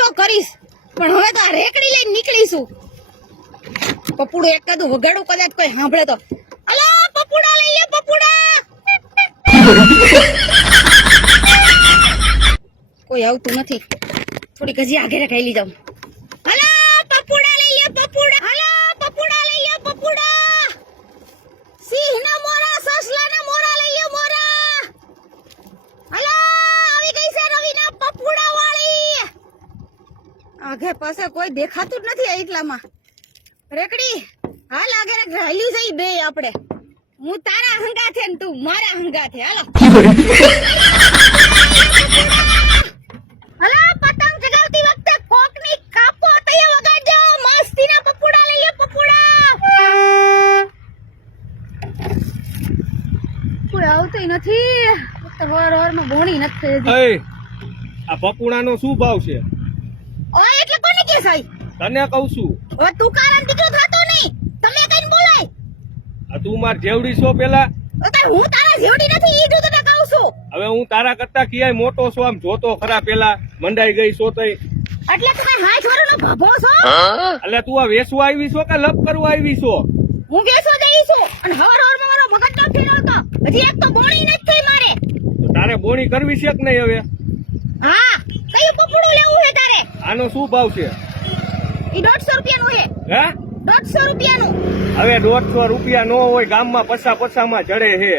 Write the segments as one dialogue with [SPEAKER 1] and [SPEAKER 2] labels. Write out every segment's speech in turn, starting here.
[SPEAKER 1] હુમલો કરીશ. પણ હવે તો આ રેકડી લઈને નીકળીશું. પપુડો એક કાદું વગાડું કદાચ કોઈ સાંભળે તો. અલા, પપુડા લઈ પપુડા. કોઈ આવતું નથી. થોડી ગજી આગળ ખાઈ લઈ જાઉં પપુડા લઈ પપુડા. અલા, પપુડા લઈ લે પપુડા. સિંહના મોરા સસલાના આગે પાસે કોઈ દેખાતું જ નથી એટલામાં રેકડી, હાલ આગે હાલ્યું જઈ બે આપણે. હું તારા હંગાથે ને તું મારા હંગાથે હાલો. અલા પતંગ ચગાવતી વખતે કોકની કાપો તૈયાર વગાડજો. મસ્તીના પપુડા લઈએ પપુડા કોઈ આવતું નથી. હર હરમાં ગોણી નથી આ હજી.
[SPEAKER 2] નો શું ભાવ છે?
[SPEAKER 1] કોને
[SPEAKER 2] તને કહું છું.
[SPEAKER 1] હવે તું કારણ દીકરો થતો નહીં. તમે કઈ બોલાય?
[SPEAKER 2] આ તું માર જેવડી છો પેલા?
[SPEAKER 1] તો હું તારા જેવડી નથી ઈ જો તને કહું છું.
[SPEAKER 2] હવે હું તારા કરતા ક્યાંય મોટો છું આમ જોતો ખરા પેલા મંડાઈ ગઈ છો તઈ.
[SPEAKER 1] એટલે તમે કઈ હાથ વરનો ભભો છો?
[SPEAKER 2] એટલે તું આ વેસવા આવી છો કે લપ કરવા આવી છો?
[SPEAKER 1] હું વેસો દઈ છું અને હવાર હવાર મારો મગજ ન ફેરવતો. હજી એક તો બોણી નથી થઈ મારે.
[SPEAKER 2] તો તારે બોણી કરવી છે કે નહીં હવે?
[SPEAKER 1] હા કયું પપડું લેવું છે તારે?
[SPEAKER 2] આનો શું ભાવ છે?
[SPEAKER 1] ઈ દોઢસો રૂપિયાનું છે.
[SPEAKER 2] હે?
[SPEAKER 1] દોઢસો રૂપિયાનું.
[SPEAKER 2] હવે દોઢસો રૂપિયા નો હોય ગામમાં પસા પસામાં જડે છે.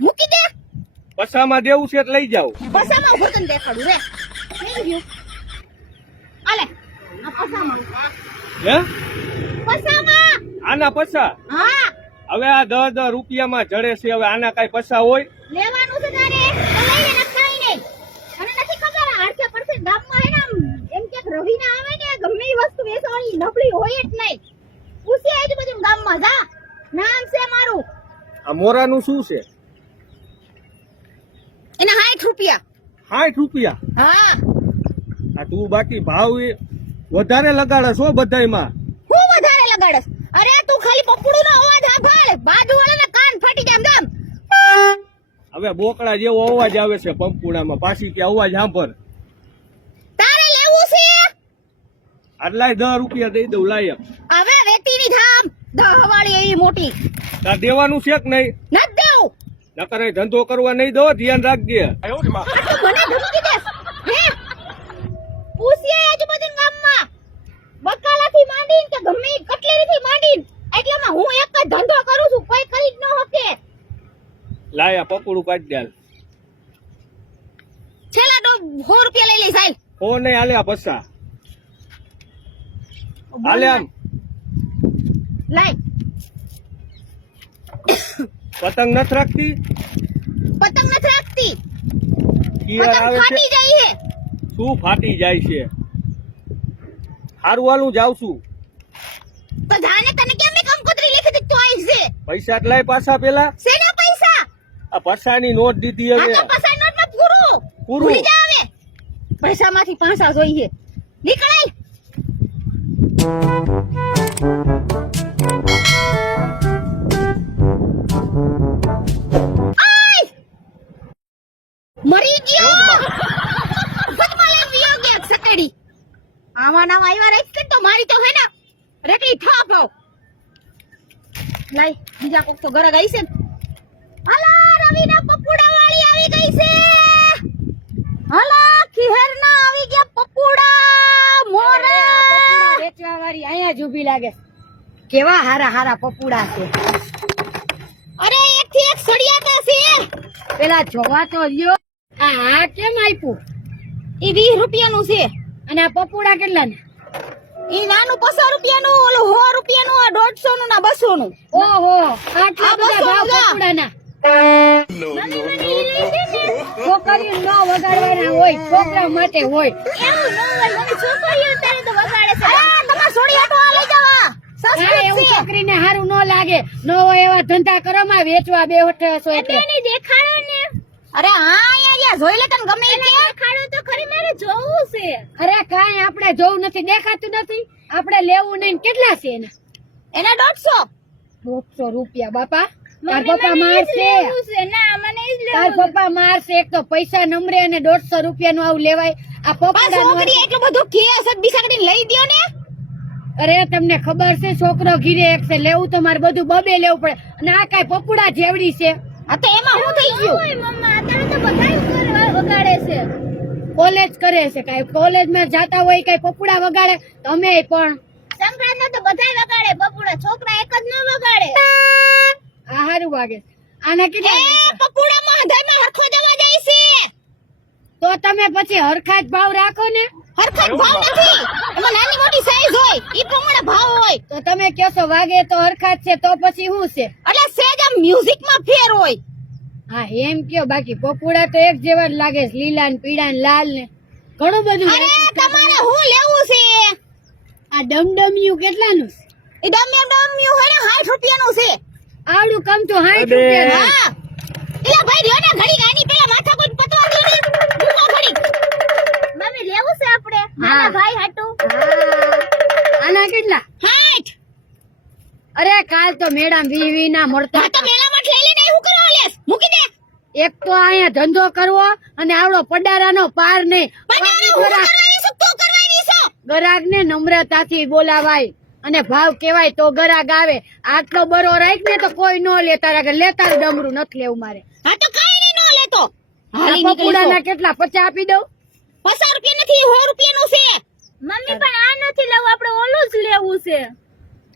[SPEAKER 1] હું
[SPEAKER 2] પસામાં દેવું છે તો લઈ જાવ
[SPEAKER 1] પસામાં ઊભો તને દેખાડું રે. થઈ ગયું આલે. આ પસામાં.
[SPEAKER 2] હે?
[SPEAKER 1] પસામાં.
[SPEAKER 2] આના પસા?
[SPEAKER 1] હા.
[SPEAKER 2] હવે આ દસ દસ રૂપિયામાં જડે છે હવે આના કઈ પસા હોય?
[SPEAKER 1] લેવાનું છે તારે તો લઈ લે નખાઈ નહીં અને નથી ખબર આ આરકે પરસે ગામમાં હે ને આમ એમ કે રવિ ના આવે ને ગમે એ વસ્તુ નબળી હોય જ નહીં. પૂછી આજુ બધું ગામમાં જા. નામ છે મારું.
[SPEAKER 2] આ મોરાનું શું છે?
[SPEAKER 1] એના હાઠ રૂપિયા.
[SPEAKER 2] સાઠ રૂપિયા?
[SPEAKER 1] હા.
[SPEAKER 2] આ તું બાકી ભાવ વધારે લગાડસ હો બધાયમાં.
[SPEAKER 1] હું વધારે લગાડસ? અરે તું ખાલી પપડું નો અવાજ સાંભળ બાજુ વાળાના કાન ફાટી જાય જામ.
[SPEAKER 2] હવે બોકડા જેવો અવાજ આવે છે પંપુડામાં. પાછી કે અવાજ સાંભળ
[SPEAKER 1] તારે લેવું છે
[SPEAKER 2] આટલાય દસ રૂપિયા દઈ દઉં લાયક
[SPEAKER 1] હવે વેતીની ધામ. દહ વાળી એવી મોટી.
[SPEAKER 2] તાર દેવાનું છે કે નહીં?
[SPEAKER 1] ન દેવું.
[SPEAKER 2] નકર ધંધો કરવા નહીં દો ધ્યાન રાખજે.
[SPEAKER 1] મને ધમકી દેસ હે? પૂછીએ આજુબાજુ ગામમાં. બકાલાથી માંડીને કે ગમે કટલેરીથી માંડીને. એટલામાં હું એક જ ધંધો કરું છું કોઈ કરી જ ન શકે.
[SPEAKER 2] લાયા પકડું કાઢ દે
[SPEAKER 1] છેલ્લા તો સો રૂપિયા લઈ લઈ સાહેબ
[SPEAKER 2] ફોન નહીં આલ્યા આ પસા હાલે
[SPEAKER 1] લાઈ
[SPEAKER 2] પતંગ નથી રાખતી?
[SPEAKER 1] પતંગ નથી રાખતી.
[SPEAKER 2] કિયર આવે છે.
[SPEAKER 1] ફાટી જાય છે.
[SPEAKER 2] શું ફાટી જાય છે? હારું હાલું જાઉં છું.
[SPEAKER 1] તો જાને તને કેમ ની કંકોત્રી લીધી હતી ચોઈસ છે?
[SPEAKER 2] પૈસા એટલાય લાય પાછા પેલા.
[SPEAKER 1] શેના પૈસા?
[SPEAKER 2] આ પસાની નોટ દીધી
[SPEAKER 1] આ
[SPEAKER 2] હવે
[SPEAKER 1] તો પૈસા નોટમાં પૂરું.
[SPEAKER 2] પૂરું.
[SPEAKER 1] ભૂલી જા હવે. પૈસામાંથી પાંસા જોઈએ! મરી ગયો! વચમાં લઈને વિયો ગયા સકડી? આવા નાવા આવ્યા રહી છે તો મારી તો હે ને રેકડી થાપ. આવ લાય, બીજા કોક તો ઘરે ગઈ છે ને. હલા, રવિના પપુડા વાળી આવી ગઈ છે. હલા, ખીહરના આવી ગયા પપુડા, મોરે.
[SPEAKER 3] વેચવા વાળી અહીંયા જ ઊભી લાગે
[SPEAKER 1] કેવા હારા હારા પપુડા છે. અરે એક થી એક સળિયાતા છે.
[SPEAKER 3] પેલા જોવા તો લ્યો. આ કેમ આપ્યું?
[SPEAKER 1] ઈ 20 રૂપિયાનું છે.
[SPEAKER 3] અને આ પપુડા કેટલા ને
[SPEAKER 1] ઈ નાનું 50 રૂપિયાનું ઓલું 100 રૂપિયાનું આ દોઢસો નું ના બસો નું
[SPEAKER 3] ઓહો આટલા બધા ભાવ. પપોડાના? છોકરીઓ ન વગાડવાના હોય છોકરા માટે હોય.
[SPEAKER 1] એવું ન હોય છોકરીઓ અત્યારે તો વગાડે છે અરે તમાર સોડિયાટો આ લઈ જવા
[SPEAKER 3] હા,
[SPEAKER 1] સસ્તું
[SPEAKER 3] એવું
[SPEAKER 1] છે
[SPEAKER 3] છોકરીને હારું ન લાગે. ન એવા ધંધા કરવામાં વેચવા બે છો એટલે
[SPEAKER 1] દેખાડો ને. અરે હા અહીંયા અહીંયા જોઈ લે તને ગમે તે દેખાડો તો ખરી મારે જોવું છે.
[SPEAKER 3] અરે કાઈ આપણે જોવું નથી દેખાતું નથી. આપણે લેવું નહીં કેટલા છે એના?
[SPEAKER 1] એના 150
[SPEAKER 3] દોઢસો રૂપિયા બાપા. તાર પપ્પા મારશે. તાર પપ્પા મારશે એક તો પૈસા નંબરે અને દોઢસો રૂપિયા નું આવું લેવાય. આ પપ્પા
[SPEAKER 1] છોકરી એટલું બધું કે છે બિસાડીને લઈ દ્યો ને.
[SPEAKER 3] અરે તમને ખબર છે છોકરો ઘીરે એક છે. લેવું તો મારે બધું બબે લેવું પડે. અને આ કાંઈ પપુડા જેવડી છે.
[SPEAKER 1] આ તો એમાં હું થઈ ગયું?
[SPEAKER 3] કોલેજ કરે છે કાઈ. કોલેજમાં જાતા હોય કઈ પપુડા વગાડે? તમે પણ.
[SPEAKER 1] સંક્રાંત તો બધાય વગાડે પપુડા. છોકરા એક જ ન વગાડે.
[SPEAKER 3] આ હારું વાગે. આને કીધું?
[SPEAKER 1] પપુડામાં હૃદયમાં હરખો જવા જાય છે.
[SPEAKER 3] તો તમે પછી હરખા જ ભાવ રાખો ને?
[SPEAKER 1] હરખાજ ભાવ નથી. એમાં નાની મોટી સાઈઝ હોય ઈ પ્રમાણે ભાવ હોય.
[SPEAKER 3] તો તમે કહો વાગે તો હરખાત છે તો પછી શું છે?
[SPEAKER 1] એટલે સેજ આમ મ્યુઝિકમાં ફેર હોય.
[SPEAKER 3] હા એમ કયો બાકી પોપુડા તો એક જેવા જ લાગે છે લીલા ને પીળા ને લાલ ને. ઘણું બધું
[SPEAKER 1] અરે. તમારે હું લેવું છે?
[SPEAKER 3] આ ડમડમિયું કેટલાનું છે?
[SPEAKER 1] એ ડમ્યું ડમ્યું હોય ને 60 રૂપિયાનું છે.
[SPEAKER 3] આવડું કમ તો સાઠ
[SPEAKER 4] અબે.
[SPEAKER 3] રૂપિયા
[SPEAKER 1] હા.
[SPEAKER 3] કાલ તો મેડમ વી વી ના મળતા
[SPEAKER 1] તો મેળામાં જ લઈ લઈને હું કરવા લેસ મૂકી દે.
[SPEAKER 3] એક તો અહીંયા ધંધો કરવો અને આવડો પડારાનો પાર નહીં. ગરાગ ને નમ્રતાથી બોલાવાય અને ભાવ કેવાય તો ગરાગ આવે. આટલો બરો રાખ ને તો કોઈ નો લેતા રાખે લેતા ડમરું નથી લેવું મારે.
[SPEAKER 1] હા તો કાઈ નહીં ન લેતો.
[SPEAKER 3] કેટલા? પચાસ આપી દઉં?
[SPEAKER 1] પચાસ રૂપિયા નથી સો રૂપિયાનું છે. મમ્મી પણ આ નથી લેવું. આપણે ઓલું જ લેવું છે.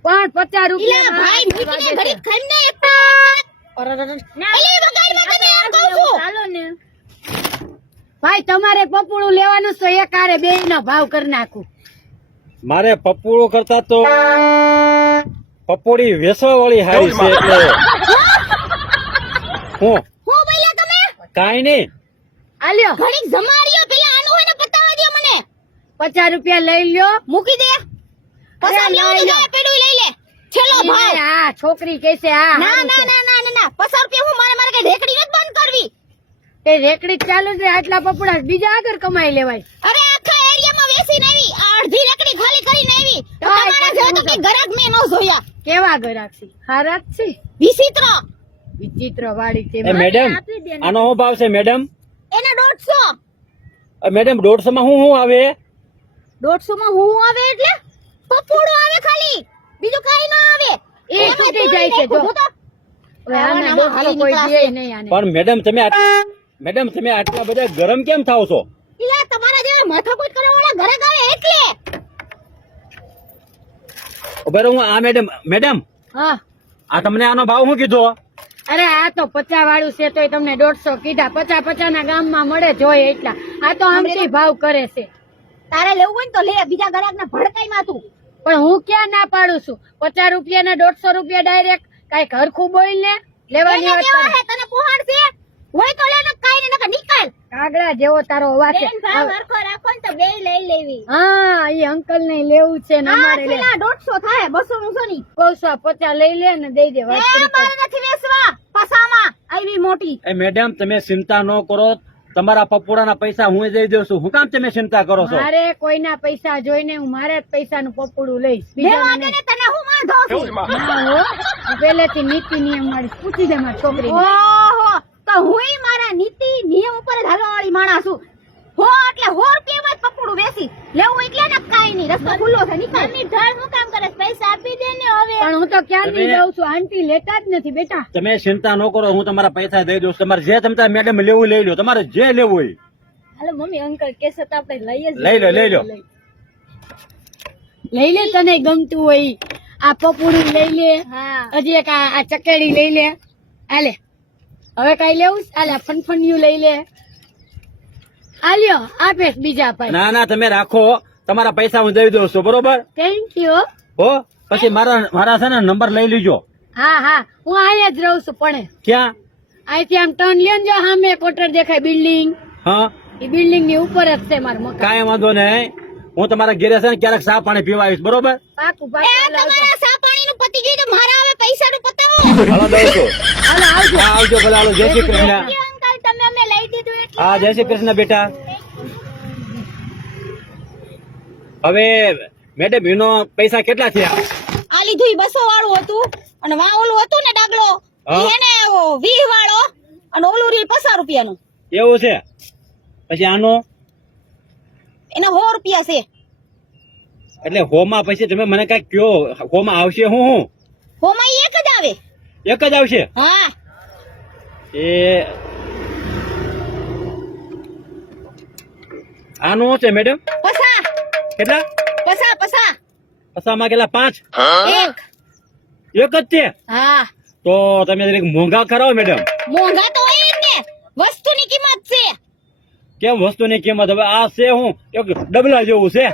[SPEAKER 3] પણ પચાસ
[SPEAKER 1] ભાઈ
[SPEAKER 3] રૂપિયા
[SPEAKER 1] મૂકીને છું.
[SPEAKER 3] ભાઈ તમારે પપોડું લેવાનું છે તો એક આરે બે નો ભાવ કરી નાખું.
[SPEAKER 4] મારે પપોડું કરતા તો પપોડી વેસવા વાળી હારી છે એટલે હું?
[SPEAKER 1] હું બોલ્યા તમે?
[SPEAKER 4] કાઈ નહીં.
[SPEAKER 3] આલ્યો.
[SPEAKER 1] ઘડીક જમાડ્યો પેલા આનું હોય ને પતાવા દે મને.
[SPEAKER 3] પચાસ રૂપિયા લઈ લ્યો.
[SPEAKER 1] મૂકી દે. પસાર
[SPEAKER 3] અરે
[SPEAKER 1] લેવું
[SPEAKER 3] લઈ
[SPEAKER 1] તો
[SPEAKER 3] લો.
[SPEAKER 1] જાય, પેલું લઈ લે છેલ્લો ભાવ.
[SPEAKER 3] આ છોકરી કે છે આ
[SPEAKER 1] ના ના ના ના ના ના. કે રૂપિયા હું મારે મારે કઈ રેકડી નથી બંધ કરવી.
[SPEAKER 3] તે રેકડી જ ચાલુ છે આટલા પપોડા બીજા આગળ કમાઈ લેવાય.
[SPEAKER 1] અરે આખા એરિયામાં વેસી આવી આ અડધી રેકડી ખાલી કરીને આવી. તો તમારા જો તો કે ગરાક મે ન જોયા.
[SPEAKER 3] કેવા ગરાક છે? જ છે?
[SPEAKER 1] વિચિત્ર.
[SPEAKER 3] વિચિત્ર વાળી છે.
[SPEAKER 4] મેડમ આનો શું ભાવ છે મેડમ?
[SPEAKER 1] એને દોઢસો.
[SPEAKER 4] મેડમ 150 માં શું શું આવે?
[SPEAKER 1] દોઢસો માં હું આવે એટલે? પપોડો આવે ખાલી. બીજું કઈ ના આવે.
[SPEAKER 3] એ તૂટી જાય છે, જો.
[SPEAKER 4] પણ મેડમ તમે મેડમ તમે આટલા બધા ગરમ કેમ થાવ છો?
[SPEAKER 1] તમારા જેવા માથાકૂટ કરે ઘરે આવે એટલે.
[SPEAKER 4] બરો હું આ મેડમ મેડમ
[SPEAKER 3] હા.
[SPEAKER 4] આ તમને આનો ભાવ શું કીધો?
[SPEAKER 3] અરે આ તો પચા વાળું છે તોય તમને દોઢસો કીધા. પચા પચા ના ગામમાં મળે જોઈએ એટલા. આ તો આમથી ભાવ કરે છે.
[SPEAKER 1] તારે લેવું હોય ને તો લે બીજા ઘરાક ને ભડકાઈ માં તું
[SPEAKER 3] પણ હું ક્યાં ના પાડું છું? પચાસ રૂપિયા ને દોઢસો રૂપિયા ડાયરેક્ટ કંઈક હરખું બોલ ને લેવાની વાત કરે
[SPEAKER 1] હે? હોય તો લે ને કાઈ ને નકર નિકાલ
[SPEAKER 3] કાગડા જેવો તારો અવાજ છે.
[SPEAKER 1] હરખો રાખો ને તો બે લઈ લેવી.
[SPEAKER 3] હા એ અંકલ ને લેવું છે ને અમારે લે.
[SPEAKER 1] પેલા દોઢસો થાય બસો નું ની.
[SPEAKER 3] બસો પચાસ લઈ લે ને દઈ દે વાત
[SPEAKER 1] એ
[SPEAKER 3] કરી.
[SPEAKER 1] મારે નથી વેસવા પસામાં આવી મોટી.
[SPEAKER 4] એ મેડમ તમે ચિંતા ન કરો. તમારા પપોડાના પૈસા હું દઈ દઉં છું. હું કામ તમે ચિંતા કરો છો?
[SPEAKER 3] મારે કોઈના પૈસા જોઈને હું મારા જ પૈસાનું પપોડું લઈશ.
[SPEAKER 1] તને હું વાંધો છે?
[SPEAKER 3] ના હો હું. પહેલેથી નીતિ નિયમ મારી પૂછી દે મારી છોકરી
[SPEAKER 1] ઓહો તો હુંય મારા નીતિ નિયમ ઉપર જ હાલવા વાળી માણસ છું. હો એટલે હો રૂપિયામાં જ બેસી. લેવું એટલે ને કાઈ નહીં. રસ્તો ખુલ્લો છે નીકળ. ની ધળ હું કામ કરે પૈસા આપી દે ને હવે.
[SPEAKER 3] પણ હું તો ક્યારની જાઉં છું. આંટી લેતા જ નથી બેટા.
[SPEAKER 4] તમે ચિંતા ન કરો હું તમારા પૈસા દઈ દઉં તમારે જે તમે મેડમ લેવું લઈ લો. તમારે જે લેવું હોય.
[SPEAKER 3] હાલો મમ્મી અંકલ કેસે તો આપણે લઈએ
[SPEAKER 4] લઈ લો, લઈ લો.
[SPEAKER 3] લઈ લે. તને ગમતું હોય. આ પપુડી લઈ લે. હજી એક આ ચકેડી લઈ લે. હાલે. હવે કઈ લેવું? હાલે આ લઈ લે. આલ્યો આપે છે બીજા ભાઈ.
[SPEAKER 4] ના ના તમે રાખો તમારા પૈસા હું દઈ દઉં છું બરોબર?
[SPEAKER 3] થેન્ક યુ
[SPEAKER 4] હો પછી મારા મારા છે ને નંબર લઈ લેજો.
[SPEAKER 3] હા હા હું અહીંયા જ રહું છું પણ.
[SPEAKER 4] ક્યાં?
[SPEAKER 3] અહીંથી આમ ટર્ન લ્યો ને જો સામે કોટર દેખાય બિલ્ડિંગ.
[SPEAKER 4] હા.
[SPEAKER 3] એ બિલ્ડિંગની ઉપર જ છે મારું મકાન.
[SPEAKER 4] કાંઈ વાંધો નહીં. હું તમારા ઘેરે છે ને ક્યારેક સાફ પાણી પીવા આવીશ બરોબર?
[SPEAKER 3] પાકું પાકું.
[SPEAKER 1] તમારા સા પાણી નું પતી ગયું તો મારા હવે પૈસા નું પતાવો.
[SPEAKER 4] હાલો દઉં છું
[SPEAKER 3] હાલો આવજો.
[SPEAKER 4] હા આવજો ભલે હાલો જય શ્રી કૃષ્ણ
[SPEAKER 1] અંકલ તમે અમે લઈ દીધું એટલે
[SPEAKER 4] હા જય શ્રી કૃષ્ણ બેટા. હવે મેડમ એનો પૈસા કેટલા થયા?
[SPEAKER 1] આ લીધું ઈ બસો વાળું હતું અને વા ઓલું હતું ને ડાગલો.
[SPEAKER 4] હા.
[SPEAKER 1] ઈ હે વાળો અને ઓલું રીલ પચાસ રૂપિયાનું.
[SPEAKER 4] એવું છે? પછી આનો?
[SPEAKER 1] એના સો રૂપિયા છે.
[SPEAKER 4] એટલે હોમાં પછી તમે મને કઈ કયો હોમાં આવશે હું હું?
[SPEAKER 1] હોમાં ઈ એક જ આવે.
[SPEAKER 4] એક જ આવશે?
[SPEAKER 1] હા.
[SPEAKER 4] એ આનું શું છે મેડમ
[SPEAKER 1] પસા
[SPEAKER 4] કેટલા
[SPEAKER 1] પસા પસા
[SPEAKER 4] પસામાં કેટલા પાંચ
[SPEAKER 1] એક
[SPEAKER 4] એક જ છે
[SPEAKER 1] હા
[SPEAKER 4] તો તમે જરીક મોંઘા કરાવો મેડમ
[SPEAKER 1] મોંઘા તો હોય જ ને વસ્તુની કિંમત છે
[SPEAKER 4] કેમ વસ્તુની કિંમત હવે આ છે હું એક ડબલા જેવું છે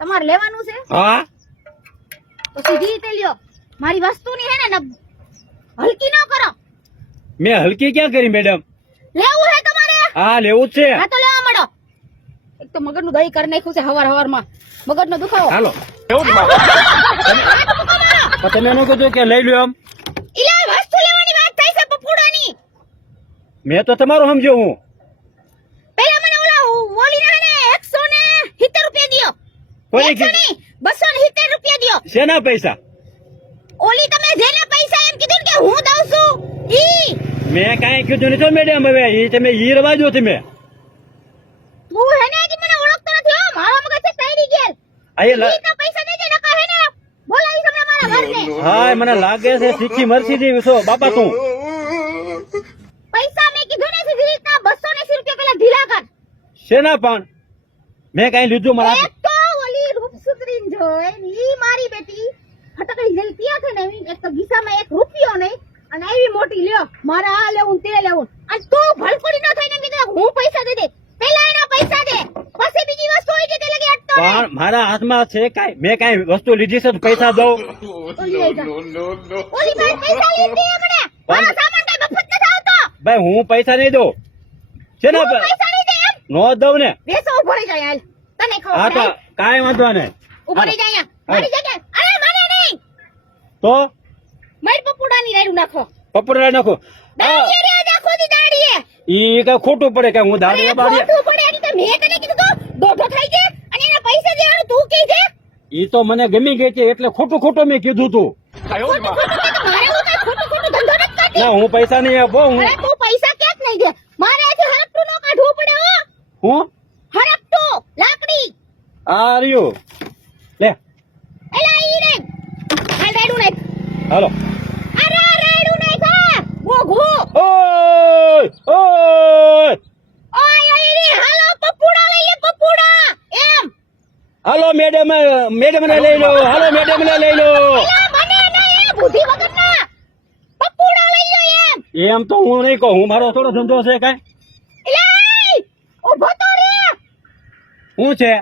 [SPEAKER 1] તમારે લેવાનું છે
[SPEAKER 4] હા
[SPEAKER 1] તો સીધી રીતે લ્યો મારી વસ્તુની હે ને ન- હલકી ન કરો
[SPEAKER 4] મેં હલકી ક્યાં કરી મેડમ
[SPEAKER 1] લેવું હે તમારે
[SPEAKER 4] હા લેવું જ છે
[SPEAKER 1] હા તો લેવા મળો એક તો મગજનું દહીં કરી નાખ્યું છે હવાર હવારમાં. મગજનો દુખાવો.
[SPEAKER 4] હાલો. તમે એનું કીધું કે લઈ લ્યો એમ.
[SPEAKER 1] ઇલા વસ્તુ લેવાની વાત થાય છે પપુડાની.
[SPEAKER 4] મેં તો તમારું સમજ્યો હું.
[SPEAKER 1] પેલા મને ઓલા ઓલી ના ને 100 ને 70 રૂપિયા દિયો.
[SPEAKER 4] કોને
[SPEAKER 1] 100
[SPEAKER 4] કીધું
[SPEAKER 1] નહીં 270 રૂપિયા દિયો.
[SPEAKER 4] શેના પૈસા?
[SPEAKER 1] ઓલી તમે જેને પૈસા એમ કીધું કે હું દઉં છું ઈ.
[SPEAKER 4] મેં કાંઈ કીધું નથી મેડમ હવે. ઈ તમે ઈ રવાજો તમે
[SPEAKER 1] તું હે ને હજી મને ઓળખતો નથી હો મારો મગજ છે તૈરી ગયેલ
[SPEAKER 4] આ એ લા-
[SPEAKER 1] ઈ તો પૈસા દેજે નકર હે
[SPEAKER 4] મને લાગે છે શીખી મરસી જેવી છો. બાપા તું.
[SPEAKER 1] પૈસા મેં કીધું ને સીધી રીતના 280 રૂપિયા પેલા ઢીલા કર.
[SPEAKER 4] શેના પણ? મેં કઈ લીધું મારા
[SPEAKER 1] એક તો ઓલી રૂપસુંદરી જોય ઈ મારી બેટી હટકડી જલતી છે ને એક તો ગીસામાં એક રૂપિયો નહીં અને એવી મોટી લ્યો મારે આ લેવું તે લેવું. અને તું ભલપડી ન થઈને કીધું હું પૈસા દે દે. પેલા એના પૈસા દે. પછી બીજી વસ્તુ હોય છે તે લગી અટતો
[SPEAKER 4] પણ મારા હાથમાં છે કાંઈ મેં કાંઈ વસ્તુ લીધી છે તો પૈસા દઉં.
[SPEAKER 1] ઓલી ભાઈ પાસે પૈસા લીધી હમણે મારો સામાન કઈ મફત નથી આવતો.
[SPEAKER 4] ભાઈ હું પૈસા નહીં દઉં.
[SPEAKER 1] છે
[SPEAKER 4] ને
[SPEAKER 1] પૈસા નહીં દે એમ.
[SPEAKER 4] નો દઉં ને.
[SPEAKER 1] બેસો ઊભો રહી જાય હાલ તને ખબર
[SPEAKER 4] હા તો કાઈ વાંધો નહીં.
[SPEAKER 1] ઊભો રહી જાય મારી જગ્યા અરે મને નહીં.
[SPEAKER 4] તો?
[SPEAKER 1] મારી પપુડાની રેડું નાખો.
[SPEAKER 4] પપુડા નાખો.
[SPEAKER 1] દાડીએ રે આખો દી દાડીએ
[SPEAKER 4] ઈ કઈ ખોટું પડે કે હું દાડે બાડે
[SPEAKER 1] ખોટું પડે એની તો મેં તને કીધું તો દોઢો થઈ છે અને એના પૈસા દેવાનું તું કે છે?
[SPEAKER 4] ઈ તો મને ગમી ગઈ છે એટલે ખોટું ખોટું મેં કીધું તું.
[SPEAKER 1] કે
[SPEAKER 4] ના હું પૈસા નહીં આપો હું
[SPEAKER 1] તું પૈસા ક્યાંક નહીં દે? મારે આજે હરપટું નો કાઢવું પડે હો.
[SPEAKER 4] હું?
[SPEAKER 1] હરપટું લાકડી.
[SPEAKER 4] આ રહ્યું. લે.
[SPEAKER 1] એલા ઈ રે. હાલ રેડું નાખ
[SPEAKER 4] હાલો.
[SPEAKER 1] હા
[SPEAKER 4] ઓય ઓય!
[SPEAKER 1] ઓય ઓય હાલો પપુડા લઈએ પપુડા! એમ.
[SPEAKER 4] હાલો મેડમ મેડમ ને લઈ લો હાલો મેડમ ને લઈ લો.
[SPEAKER 1] મને નહીં એ બુદ્ધિ વગરના. પપુડા લઈ લો એમ.
[SPEAKER 4] એમ તો હું નહીં કહું મારો થોડો ધંધો છે કાંઈ?
[SPEAKER 1] ઊભો તો રે.
[SPEAKER 4] શું છે?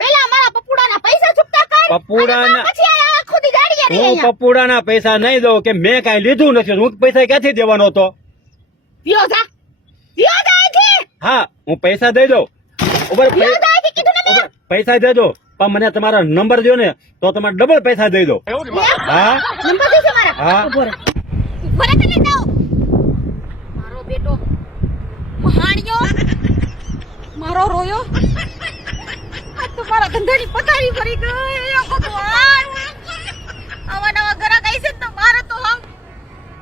[SPEAKER 1] પેલા મારા પપુડાના પૈસા છૂટા કર
[SPEAKER 4] પપુડાના-
[SPEAKER 1] અને પછી આ આખો દી ગાડી આવી
[SPEAKER 4] હું કપૂડાના પૈસા નહીં દઉં કે મેં કાંઈ લીધું નથી. હું પૈસા ક્યાંથી દેવાનો હતો? હા હું પૈસા દઈ દઉં. ઉપર પૈસા દેજો પણ મને તમારો નંબર દો ને તો તમારે ડબલ પૈસા દઈ દો હા? હા.
[SPEAKER 1] મારો. બેટો મારો રોયો. તમારા ધંધાની પથારી ફરી ગઈ ભગવાન આવા નવા ગ્રાહક આવી છે તો મારો તો આમ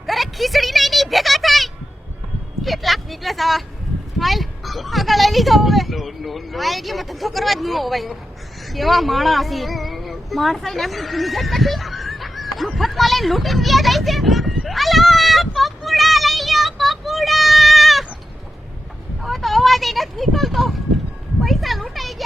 [SPEAKER 1] ઘરે ખીચડી નહીં નહીં ભેગા થાય. કેટલાક નીકળે સાવા માઇલ આગળ લઈ લીધો હવે. આ એટલે મત તો કરવા જ ન હોય. કેવા માણા છે. માણસાઈ નામની કિંમત નથી મફતમાં લઈને લૂંટી દિયા જાય છે. અલો પપુડા લઈ લ્યો પપુડા. હવે તો અવાજ નથી નીકળતો. પૈસા લૂંટાઈ ગયા.